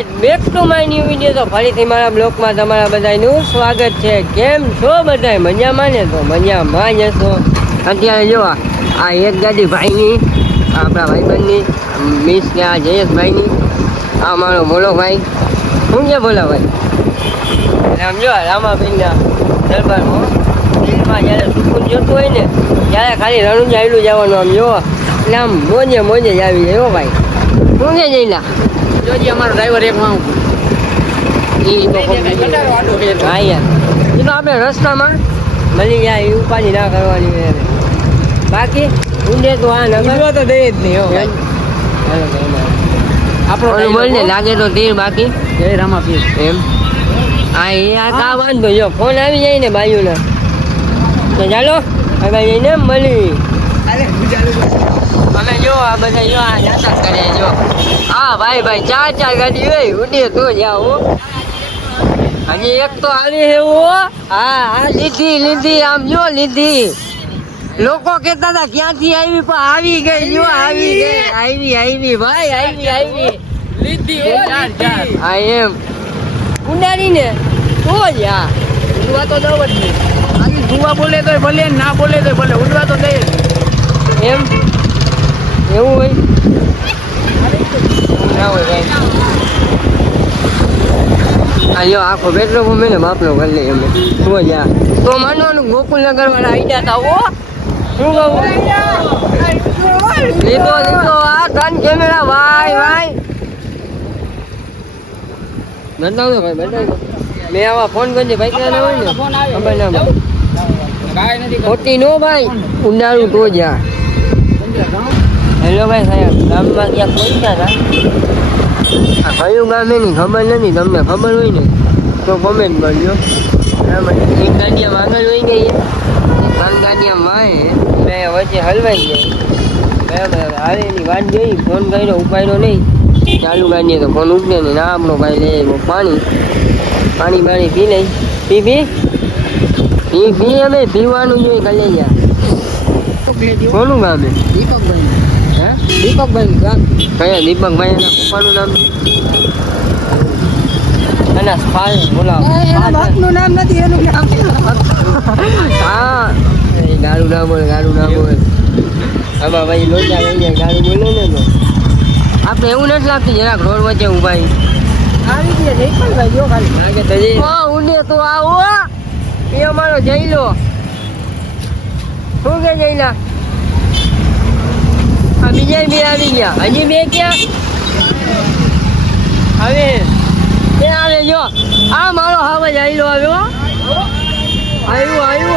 Guys back to my new video. તો ફરીથી મારા બ્લોગમાં તમારા બધાનું સ્વાગત છે. કેમ છો બધાય? મજામાં ને? તો મજામાં જ હશો. અત્યારે જો આ એક ગાડી ભાઈની, આપણા ભાઈબંધની, મિસ કે આ જયેશભાઈની, આ મારો બોલો ભાઈ. શું છે બોલા ભાઈ? આમ જો રામાભાઈના દરબારમાં દિલમાં જ્યારે સુકૂન જોતું હોય ને ત્યારે ખાલી રણું જ આવેલું જવાનું. આમ જો એટલે આમ મોજે મોજે જ આવી જાય. હો ભાઈ શું છે જઈલા? જોજી અમારો ડ્રાઈવર એક માં એ તો હા યાર, એ તો આપણે રસ્તામાં મળી જાય એ ઉપાધિ ના કરવાની હોય. બાકી ઊંડે તો આ નગર તો દે જ નહીં હો ભાઈ. આપણો બોલને લાગે તો તીર. બાકી જય રામાપીર એમ હા એ આ કા વાંધો જો ફોન આવી જાય ને બાયુના તો ચાલો હવે જઈને મળી. અમે જો આ બધા જો આ જાતા કરે જો. હા ભાઈ ભાઈ ચાર ગાડી હોય ઉડે તો જાઓ. હજી એક તો આવી છે એવું. હા હા લીધી આમ જો લીધી. લોકો કહેતા હતા ક્યાંથી આવી પણ આવી ગઈ જો. આવી ભાઈ આવી લીધી હા એમ ઉડાડી ને તો જ. હા ઉડવા તો દવ જ નહીં. આની ભૂવા બોલે તો ભલે, ના બોલે તો ભલે, ઉડવા તો દે. એમ એવું હોય ના હોય ભાઈ. આ જો આખો પેટ્રોલ પંપ ને બાપલો કરી લે એમ તો જા. તો માનવાનું ગોકુલનગર વાળા આઈડિયા હતા. ઓ શું કહું લીધો આ 3 કેમેરા ભાઈ બતાવો ભાઈ બતાવો. મેં આવા ફોન કરજે ભાઈ ત્યાં ના હોય ને ખબર ના ભાઈ. કાંઈ નથી ખોટી નો ભાઈ ઉડાડું તો જા. હેલો ભાઈ સાહેબ, ગામમાં ક્યાં પહોંચ્યા હતા? આ કયું ગામ એની ખબર નથી. તમને ખબર હોય ને તો કોમેન્ટ કરજો. બરાબર. એક ગાડીયામાં આગળ હોય ગઈ, એક ગાડીયામાં વાય મેં વચ્ચે હલવાઈ જાય. બરાબર. હારે એની વાત જોઈ, ફોન કર્યો ઉપાડ્યો નહીં. ચાલુ ગાડીએ તો ફોન ઉપડે ને ના આપણો ભાઈ લે પાણી પી લઈ. પી અમે પીવાનું જોઈએ કલેજા. કોનું ગામ હે? દીપકભાઈ ગામ કયા? દીપકભાઈ એના પપ્પાનું નામ એના સ્પાલ બોલાવો. બાપનું નામ નથી એનું નામ. હા એ ગાડું ના બોલે આમાં ભાઈ લોચા લઈ જાય ગાડું બોલે ને તો આપણે એવું નથી લાગતું જરાક રોડ વચ્ચે ઉભા આવી ગયા જયપાલભાઈ જો ખાલી લાગે તો ઉડે તો આવો. એ અમારો જઈલો. શું કે જઈલા? આ બીજા બે આવી ગયા. હજી બે ક્યાં હવે બે આવે જો. આ મારો હાવજ આવેલો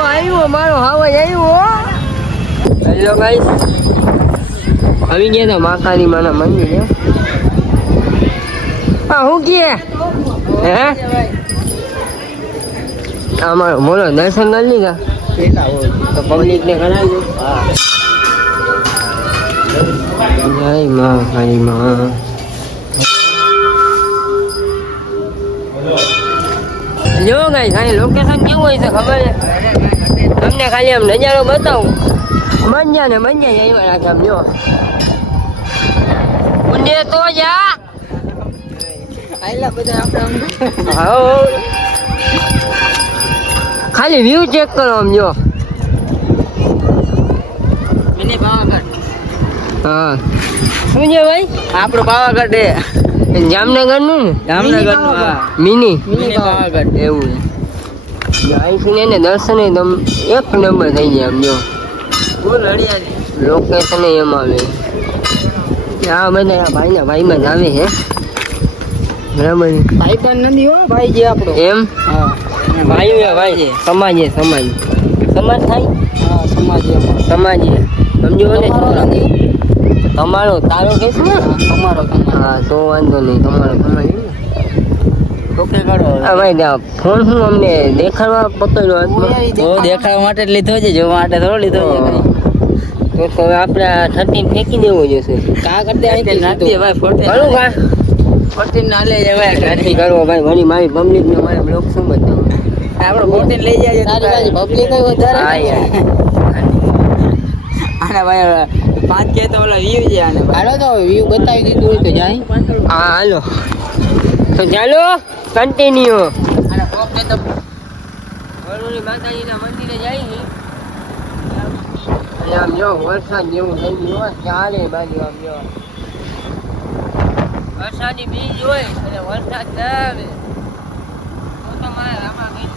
આવ્યો મારો હાવજ આવ્યો. હેલો ગાઈસ, આવી ગયા તો માતાની માના મંદિર. હા હું કે હે અમારો બોલો દર્શન કરી લીધા તો પબ્લિક ને કરાવી. જય માં કાળી માં. જો ગાઈસ ખાલી લોકેશન કેવું હોય છે ખબર છે તમને? ખાલી આમ નજારો બતાવું. મજા આવ્યા રાખે આમ જો. ઊંડે તો જા આયલા બધા આપણે હા ખાલી વ્યૂ ચેક કરો આમ જો. મિની પાવાગઢ. હા શું છે ભાઈ? આપણો પાવાગઢ એ જામનગર નું ને? જામનગર નું. હા મિની પાવાગઢ એવું છે. આવીશું ને દર્શન એકદમ એક નંબર થઈ જાય આમ જો. લોકેશન એમ આવે. આ બધા ભાઈના ભાઈમાં જ આવે છે. બરાબર. ભાઈ પણ નથી હો ભાઈ જે આપણો. એમ હા ભાઈ ભાઈ સમાજ થાય. હા સમાજ સમજો ને. તમારો તારો કેસ ને તમારો હા તો વાંધો નહીં. તમારો સમાજ ઓકે કરો. હા ભાઈ ફોન હું અમને દેખાડવા પકડ્યો હાથમાં. દેખાડવા માટે જ લીધો છે, જોવા માટે થોડો લીધો છે. તો હવે આપણે 13 ફેંકી દેવું જોશે. કા કરતે અહીં નાખી ભાઈ ફોટો. કરું કા 14 ના લઈ જવાય. નથી કરવો ભાઈ. વળી મારી પબ્લિક ને મારે બ્લોક શું બતાવું? આપણે 14 લઈ જાય. તારી પબ્લિક વધારે. હા યાર આના ભાઈ પાંચ કે તો ઓલા વ્યૂ છે આને હાલો તો વ્યૂ બતાવી દીધું હોય તો જાય હા હાલો તો ચાલો કન્ટિન્યુ અને કોક ને તો વરુણી માતાજીના મંદિરે જાય છે અને આમ જો વરસાદ જેવું થઈ ગયું હોય ચારે બાજુ આમ જો વરસાદી બીજ હોય અને વરસાદ ના આવે તો તમારે આમાં કઈ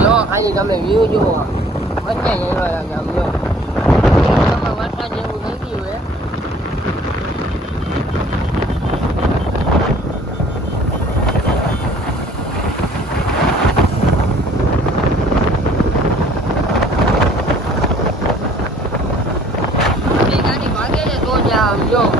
જો ખાલી તમે વ્યૂ જુઓ મજા એવા લાગે આમ જો વરસાદ જેવું થઈ ગયું હે ગાડી ભાગે ને તો જ આમ જો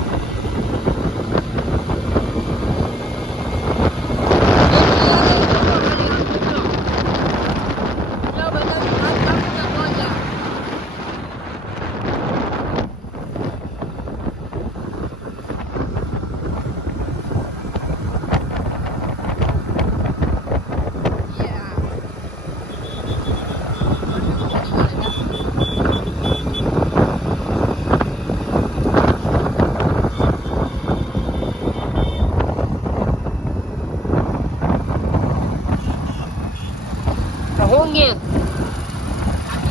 હોંગે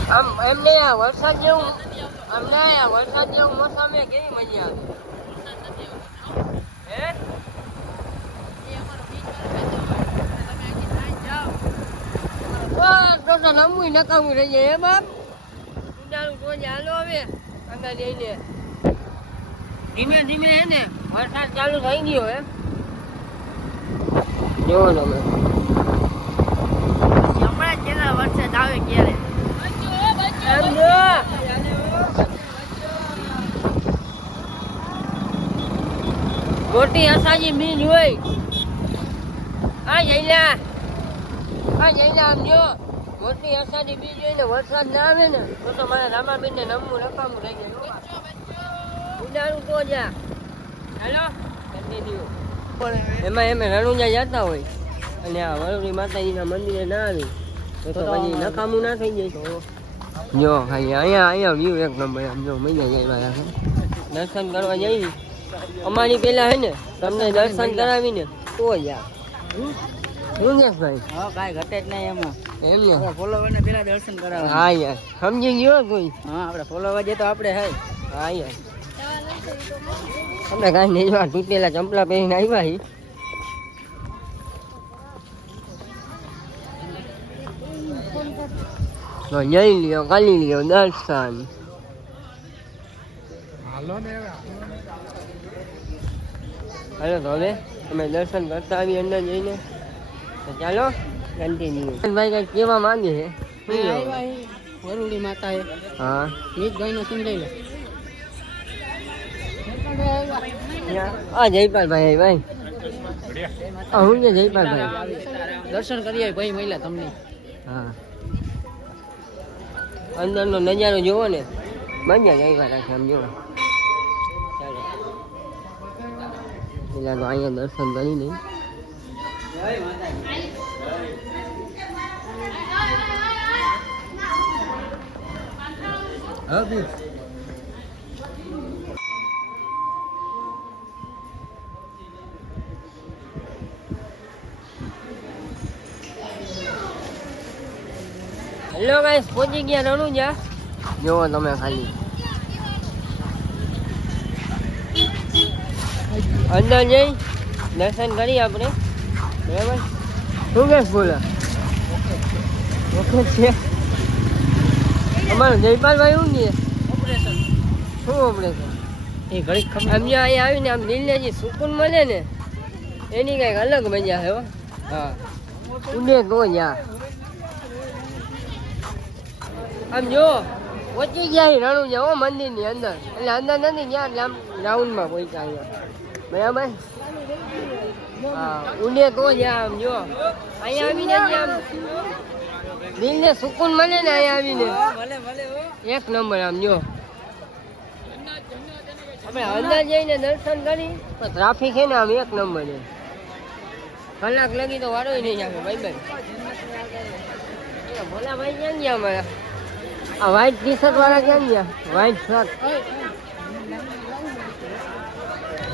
આમ એમને આ વરસાદ જેવું અમને આ વરસાદ જેવું મોસમે કેવી મજા આવે તો નમવું નકામું રહી જાય એ બાપ ઉડાડું તો હાલો હવે આગળ જઈને ધીમે ધીમે હે ને વરસાદ ચાલુ થઈ ગયો હે જોવો તમે વરસાદ આવે ક્યારે મોટી અસાજી બીજ હોય આ જઈલા આમ જો મોટી અસાજી બીજ હોય ને વરસાદ ના આવે ને તો મારા રામાબેન ને નમવું રકામું થઈ ગયું ઉડાડું તો જા હેલો કન્ટિન્યુ એમ રણુજા જતા હોય અને આ વરુણી માતાજીના મંદિરે ના આવી તો પછી નકામું ના થઈ જાય જો ખાલી અહીંયા વ્યૂ એક નંબર આમ જો મજા જાય દર્શન કરવા જઈએ અમારી પેલા હે ને તમને દર્શન કરાવીને તો જા શું છે ભાઈ હા કાંઈ ઘટે જ નહીં એમાં એમ ને ફોલોવર ને પેલા દર્શન કરાવવા હા યાર સમજી ગયો તું હા આપણે ફોલોવર જે તો આપણે હે હા યાર આપણે કાંઈ નહીં જોવા તૂટેલા ચંપલા પહેરીને આવ્યા હી તો જઈ લ્યો કરી લ્યો દર્શન હાલો તો હવે અમે દર્શન કરતા આવી અંદર જઈને તો ચાલો કન્ટિન્યુ ભાઈ કઈ કેવા માંગે છે વરુણી માતા હે હા નીચ ગાયનો સીન લઈ લે આ જયપાલભાઈ ભાઈ આ હું છે જયપાલભાઈ દર્શન કરીએ ભાઈ મહિલા તમને હા અંદરનો નજારો જોવો ને મજા જાય રાખે આમ જોવો ચાલો પેલા તો અહીંયા દર્શન કરી નહીં હેલો ગાઈસ પહોંચી ગયા રણુજા જોવો તમે ખાલી અંદર જઈ દર્શન કરી આપણે બરાબર શું કે બોલા ઓકે છે અમારું જયપાલભાઈ શું છે ઓપરેશન શું ઓપરેશન એ ઘડી આમ અહીંયા આવીને આમ દિલને જે સુકૂન મળે ને એની કંઈક અલગ મજા છે હો હા ઉડે તો યા આમ જો પહોંચી ગયા રણુજા હો મંદિરની અંદર એટલે અંદર નથી ત્યાં આમ રાઉન્ડમાં પહોંચ્યા અહીંયા બરાબર હા ઉડે તો જા આમ જો અહીંયા આવીને આમ દિલને સુકૂન મળે ને અહીંયા આવીને એક નંબર આમ જો આપણે અંદર જઈને દર્શન કરી તો ટ્રાફિક છે ને આમ એક નંબર છે કલાક લગી તો વારો નહીં આવે ભાઈ ભાઈ ભોલા ભાઈ ક્યાં ગયા અમારા આ વ્હાઈટ ટી શર્ટ વાળા કેમ ગયા? વ્હાઈટ શર્ટ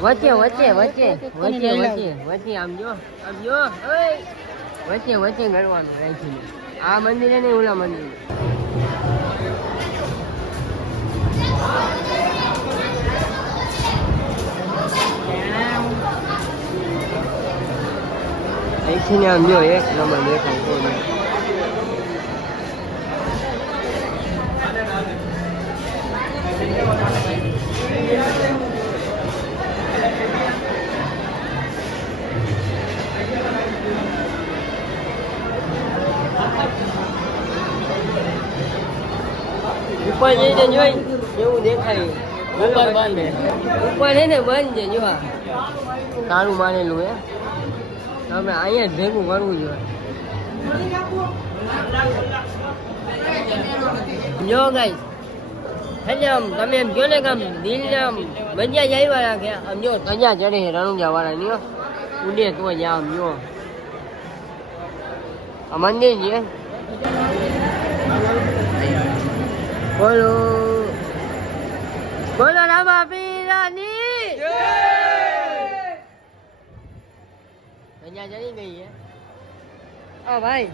વચ્ચે વચ્ચે વચ્ચે વચ્ચે વચ્ચે વચ્ચે આમ જો ઓય વચ્ચે વચ્ચે ગળવાનું રાખીને આ મંદિરે નહીં ઓલા મંદિરે. અહીંથી આમ જો એક નંબર દેખાય કોઈ. ઉપર જઈને જોઈ એવું દેખાય ઉપર બાંધે ઉપર છે ને બંધ છે જો તારું માનેલું હે આપણે અહીંયા જ ભેગું કરવું જોઈએ. જો ગાઈ એટલે આમ તમે એમ જો ને કે આમ દિલને આમ મજા જ આવ્યા રાખે. આમ જો ધજા ચડે છે રણુજા વાળા ની ઉડે તો જ આમ જો આ મંદિર છે. બોલો બોલો રામા પીરાની ધજા ચડી ગઈ છે. હા ભાઈ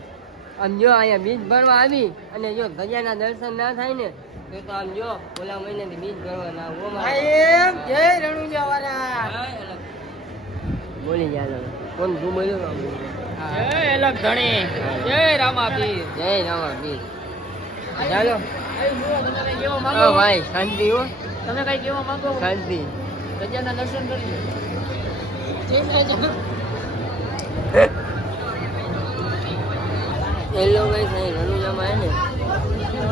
આમ જો અહીંયા બીજ ભરવા આવી અને જો ધજાના દર્શન ના થાય ને તો આમ જો ઓલા મહિનાથી બીજ ભરવા ના જય રણુજા વાળા. બોલી જાય કોણ તું બોલ્યો? જય અલગ ધણી. જય રામાપીર. જય રામાપીર. ચાલો તમે કેવો હા માંગો? ભાઈ શાંતિ હો તમે કઈ કેવો માંગો? શાંતિ. ગજાના દર્શન કરી એલો ભાઈ સાહેબ રણુજામાં હે ને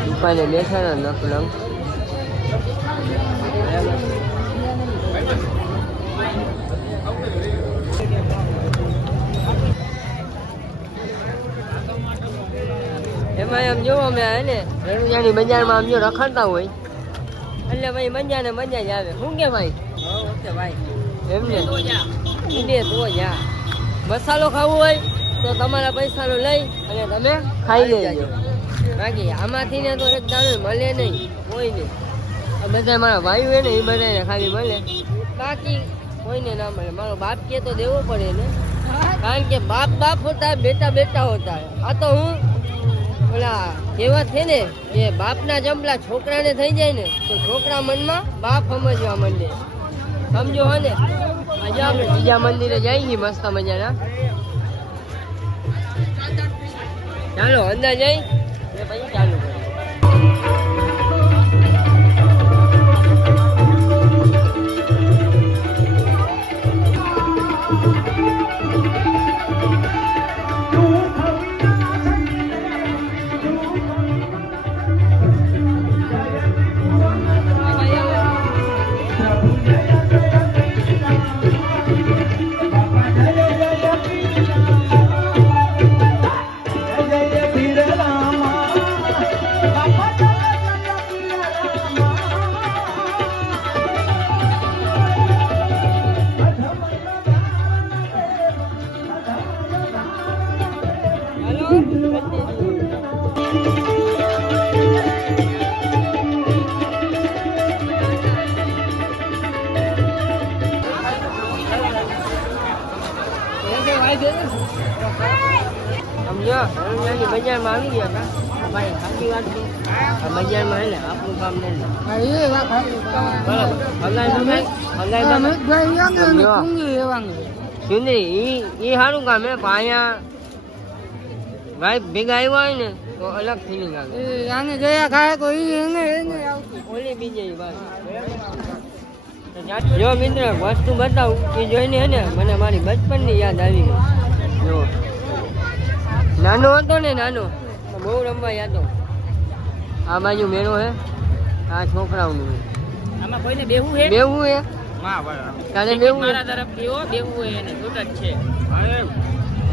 દુકાને બેઠા નકલંગ એમાં આમ જોવો અમે હે ને રણુજાની બજારમાં આમ જો રખડતા હોય એટલે ભાઈ મજા ને મજા જ આવે. શું કે ભાઈ? ઓકે ભાઈ. એમને ઉડે તો જા મસાલો ખાવો હોય તો તમારા પૈસાનો લઈ અને તમે ખાઈ લેજો. બાકી આમાંથી ને તો એક દાણો મળે નહીં કોઈ નહીં. આ બધા મારા ભાઈઓ હે ને એ બધાને ખાલી મળે બાકી કોઈને ના મળે. મારો બાપ કે તો દેવો પડે ને કારણ કે બાપ બાપ હોતા હે બેટા બેટા હોતા હે. આ તો હું ઓલા કહેવત છે ને કે બાપના જંપલા છોકરાને થઈ જાય ને તો છોકરા મનમાં બાપ સમજવા માંડે. સમજો હો ને. આજે આપણે બીજા મંદિરે જઈ છીએ મસ્ત મજાના. ચાલો અંદર જઈ પછી ચાલુ કરીએ. સમજો રણુજાની બજારમાં આવી ગયા હતા ભાઈ. સાચી વાત છે. આ બજારમાં હે ને આપણું કામ નહીં સુંદરી એ સારું કામ હે પણ અહીંયા ભાઈ ભેગા આવ્યા હોય ને તો અલગ ફિલિંગ આવે. આને ગયા ખાય તો ઓલી બીજે જો મિત્ર વસ્તુ બતાવું એ જોઈને હે ને મને મારી બચપનની યાદ આવી ગઈ. જો નાનો હતો ને નાનો તો બહુ રમવા યાદ. આ બાજુ મેળો હે આ છોકરાઓનું હે. આમાં કોઈને બેહવું હે? બેવું હે તારે બેવું હે? મારા તરફથી હો બેહવું હે એને છૂટ જ છે.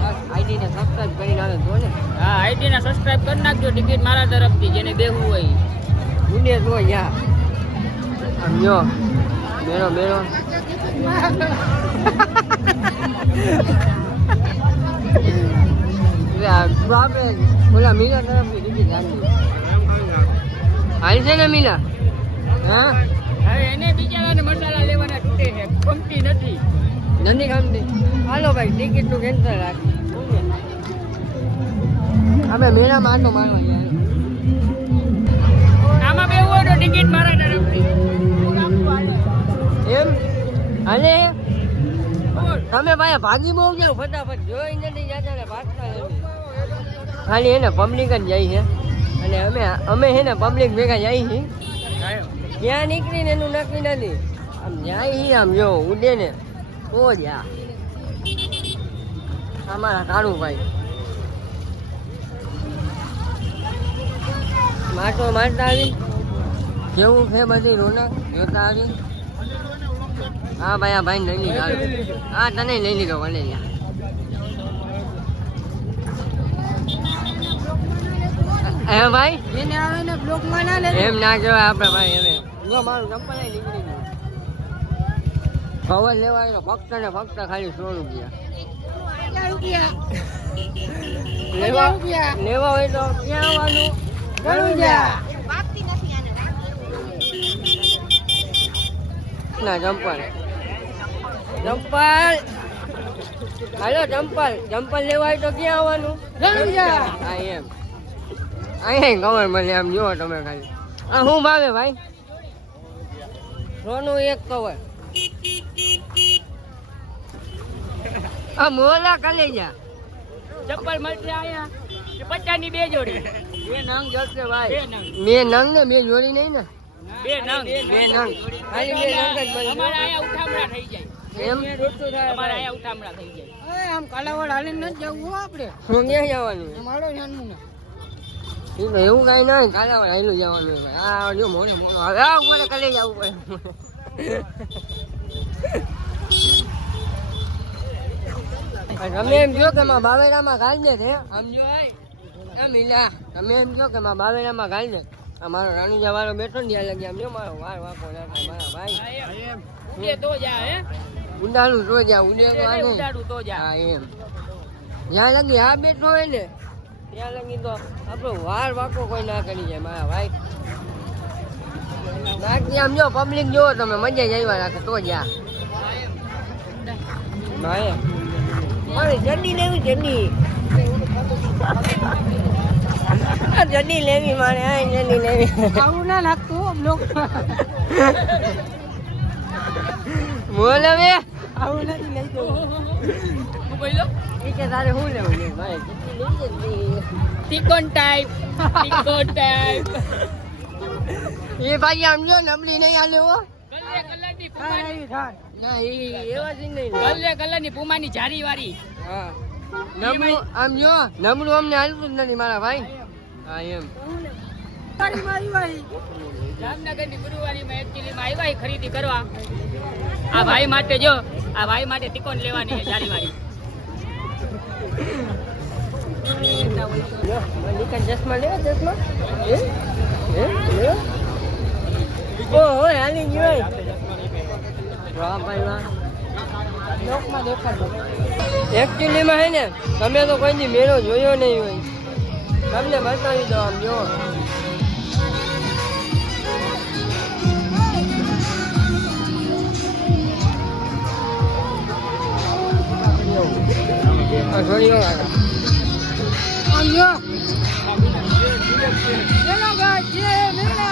આઈડી ને સબસ્ક્રાઇબ કરીને આવે તો ને. હા આઈડી ને સબસ્ક્રાઇબ કરી નાખજો. ટિકિટ મારા તરફથી જેને બેહવું હોય. ઉડે તો યા આમ જો બેરો બેરો આપણે ઓલા મીરા તરફની ટિકિટ રાખી હાલ છે ને મિલા હા હવે એને બિચારાને મસાલા લેવાના તૂટે છે ગમતી નથી. નથી ગમતી. હાલો ભાઈ ટિકિટ નું કેન્સલ રાખ. આપણે મેળામાં આટો મારવા ગયા. આમાં બેવું હોય તો ટિકિટ મારા તરફથી એમ અને તમે ભાઈ ભાગી બહુ જાવ ફટાફટ જોઈ નથી જતા ને ભાગતા નથી. ખાલી એને પબ્લિક જ જાય છે અને અમે છે ને પબ્લિક ભેગા જાય છીએ. ક્યાં નીકળીને એનું નક્કી નથી. આમ જાય છે આમ જો ઉડે ને તો જ અમારા કાળુભાઈ માટો મારતા આવી કેવું છે બધી રોનક જોતા આવી. હા ભાઈ આ ભાઈ લઈ લીધો. હા તને લઈ લીધો ભલે હે ભાઈ એને આવે ને બ્લોકમાં ના લે એમ ના કહેવાય આપણે ભાઈ હવે જો મારું ચંપલ નીકળી ગયું. કવર લેવાય ફક્ત ને ફક્ત ખાલી 100 રૂપિયા. લેવા હોય તો ક્યાં આવવાનું? ના ચંપલ હાલો ચંપલ લેવા હોય તો ક્યાં આવવાનું? હા એમ અહીંયા ખબર મને આમ જુઓ તમે ખાલી. આ શું ભાવે ભાઈ? 100 નું એક કવર. આ મોલા કલેજા ચપ્પલ મળશે અહીંયા 50 ની 2 જોડી. 2 નંગ જશે ભાઈ. 2 નંગ. 2 નંગ ને 2 જોડી નહીં ને? 2 નંગ. 2 નંગ ખાલી 2 નંગ જ મળે. અમારે અહીંયા ઉઠામણા થઈ જાય. એમ અમારે અહીંયા ઉઠામણા થઈ જાય. આમ કાલાવડ હાલીને ન જવું આપણે. હું ક્યાં જવાનું? મારો જાનનું ને એવું કઈ ના કાલા હાલું જવાનું. આ જો મોડે મોડો હવે આ ઉપર કલે જવું પડે. તમે એમ કહો કે માં બાવેરામાં ગાલ દે છે આમ જો એમ ઈલા તમે એમ કહો કે માં બાવેરામાં ગાલ દે. આ મારો રાણુજા વાળો બેઠો ને ત્યાં લગી આમ જો મારો વાર વાકો નાખે મારા ભાઈ. ઉડે તો જા હે ઉડાડું તો જા ઉડે તો આ નહીં. ઉડાડું તો જા. હા એમ જ્યાં લગી આ બેઠો હોય ને ત્યાં લગી તો આપણો વાર વાકો કોઈ ના કરી જાય મારા ભાઈ. બાકી આમ જો પબ્લિક જોવો તમે મજા જ આવ્યા રાખે તો જા ભાઈ. મારે ચડ્ડી લેવી ચડ્ડી લેવી મારે આ ચડ્ડી લેવી. આવું ના લાગતું બ્લોક બોલ હવે આવું નથી લઈ જવું. હું બોલ્યો એ કે તારે શું લેવું લે ભાઈ? તિકોન ટાઈપ એ ભાઈ આમ જો નબળી નહીં હાલે હો. ગલ્લે કલરની પુમાની ના એ એવા સીન નહીં. ગલ્લે કલરની પુમાની જારી વાળી. હા નબળું આમ જો નબળું અમને હાલતું જ નથી મારા ભાઈ. હા એમ જામનગરની ગુરુવારીમાં એકચ્યુઅલીમાં આવ્યા ખરીદી કરવા. આ ભાઈ માટે જો આ ભાઈ માટે તિકોન લેવાની છે જારી વાળી. ચશ્મા લેવા ચશ્મા ઓહો હાલી ગયો. વાહ ભાઈ વાહ. લોકમાં દેખાડો. એકચ્યુઅલીમાં હે ને તમે તો કોઈ દી મેળો જોયો નહીં હોય. તમને બતાવી દો આમ જો. છોડીઓ આમ જો ચલો ગાઈસ ये मेला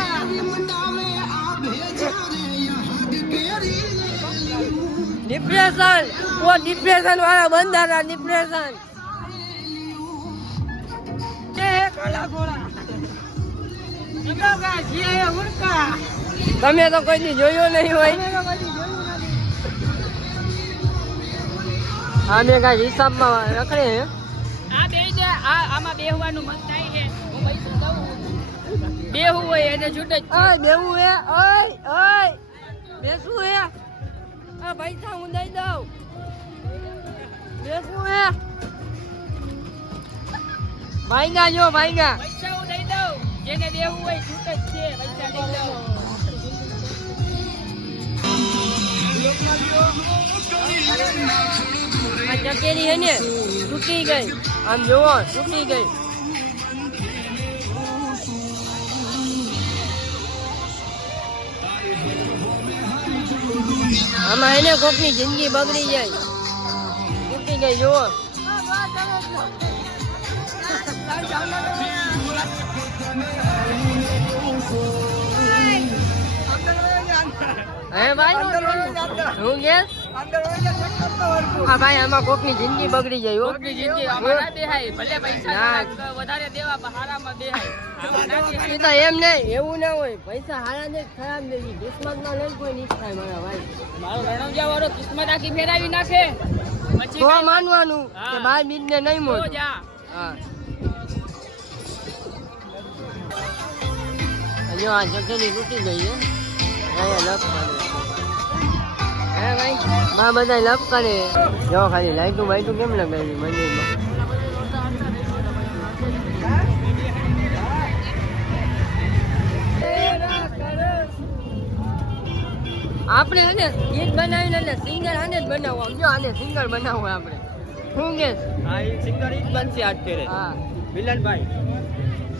ડિપ્રેશન ઓ ડિપ્રેશન વાળા બંધારા ડિપ્રેશન. ये काला घोड़ा चलो गाइस ये उड़का તમે તો કોઈ દી જોયો નહીં હોય. અમે તો કદી જોયું નથી. આ મેં કઈ હિસાબમાં રખડે હે. આ બે જે આમાં બેહવાનું મન થાય છે. હું પૈસા દઉં બેહવું હોય એને છૂટ જ ઓય બેવું હે ઓય ઓય બેસું હે. આ પૈસા હું દઈ દઉં. બેસું હે ભાઈગા જો ભાઈગા. પૈસા હું દઈ દઉં જેને દેવું હોય છૂટ જ છે. પૈસા દઈ દઉં. આ ચકેરી હે ને તૂટી ગઈ. આમ જોવો તૂટી ગઈ. આમાં એને કોકની જિંદગી બગડી જાય તૂટી ગઈ જુઓ હે ભાઈ શું કે હા ભાઈ આમાં કોકની જિંદગી બગડી જાય હો. કોકની જિંદગી આમાં ના દેહાય. ભલે પૈસા વધારે દેવા પણ હારામાં દેહાય. આમાં ના દેહાય. એ તો એમ નહીં એવું ના હોય પૈસા હારા ને ખરાબ દેવી કિસ્મત ના લઈ કોઈ નહીં થાય મારા ભાઈ મારો રણોજા વાળો કિસ્મત આખી ફેરાવી નાખે પછી તો કાંઈ માનવાનું કે હા. બાર બીજ ને નહીં તો મોટું જા. હા જો આ જગ્યાની તૂટી ગઈ છે અહીંયા લપ કરે હે ભાઈ માં બધા લપ કરે જો ખાલી લાઈટું બાઈટું કેમ લગાવી મંદિરમાં આપણે હે ને ગીત બનાવીને એટલે સિંગર આને જ બનાવવા જો આને સિંગર બનાવવો આપણે શું કે હા એ સિંગર ઈ જ બનશે આજ તેરે હા મિલનભાઈ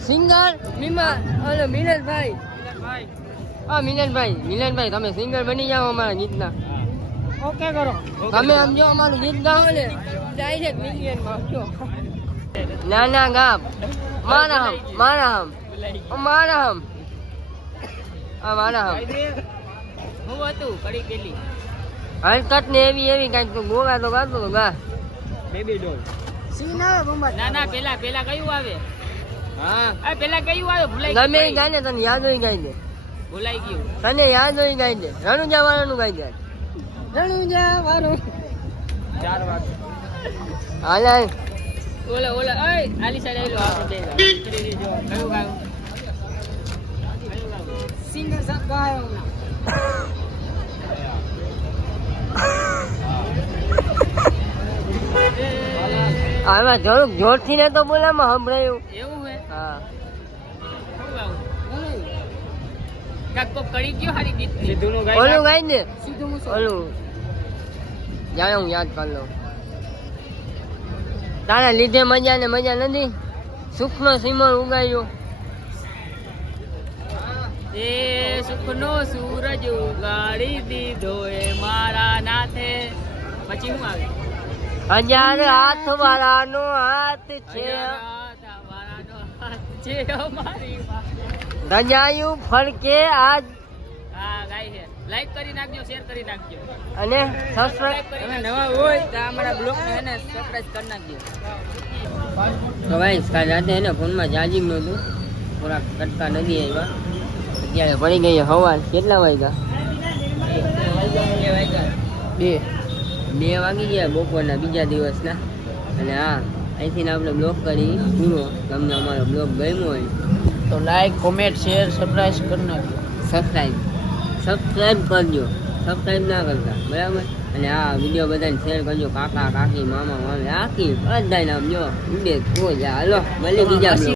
સિંગર ઓલો મિલનભાઈ ભાઈ હા મિલનભાઈ તમે સિંગર બની જાઓ અમારા ગીતના ઓકે કરો તમે આમ જો અમારું ગીત ગાઓ ને ડાયરેક્ટ મિલિયનમાં આપજો નાના ગામ મારા હમ મારા હું હતું કડી પેલી હરકત ને એવી કાંઈક તું ગોગા તો ગાતો તો ગા બેબી ડોલ ના ના પેલા કયું આવે હા આ પેલા કયું આવે ભૂલાઈ ગમે એ ગયું ગાય ને તને યાદ હોય ગાઈ દે ભૂલાઈ ગયું તને યાદ હોય ગાઈ દે રણુજા વાળાનું ગાઈ દે રણુજા વાળું 4 વાગે હાલે ઓલા ઓય આલી સાઈડ આવેલો આપણે બે જો કયું ગાયું સિંગર સાહેબ ગાયો આમાં થોડુંક જોરથી ને તો બોલામાં સંભળાયું એવું હે હા શું ગાવું કાક કોક કરી ગયો હારી ગીત સીધુનું ઓલું ગાઈ દે સીધું મુસો ઓલું જાણે હું યાદ કરી લઉં તારા લીધે મજા ને મજા નથી સુખનો સિમર ઉગાડ્યો એ સુખનો સૂરજ ઉગાડી દીધો એ મારા નાથે પછી શું આવે હજાર હાથ વાળાનો હાથ છે રજાયું ફરકે આજ હા ગાય છે લાઈક કરી નાખજો શેર કરી નાખજો અને સબસ્ક્રાઇબ તમે નવા હોય તો અમારા બ્લોગ ને એને સબસ્ક્રાઇબ કરી નાખજો તો ભાઈ કાલ રાતે એને ફોનમાં ચાર્જિંગ નહોતું થોડાક કટકા નથી આવ્યા અત્યારે પડી ગઈ હવા કેટલા વાગ્યા 2 વાગી ગયા બપોરના બીજા દિવસના અને હા અહીંથી આપણે બ્લોગ કરી પૂરો તમને અમારો બ્લોગ ગમ્યો હોય તો લાઈક કોમેન્ટ શેર સબસ્ક્રાઇબ કરી નાખજો સબસ્ક્રાઇબ કરજો સબસ્ક્રાઇબ ના કરતા બરાબર અને આ વિડીયો બધાને શેર કરજો કાકા કાકી મામા મામી આખી બધાને આમ જો ઉડે તો હાલો ભલે બીજા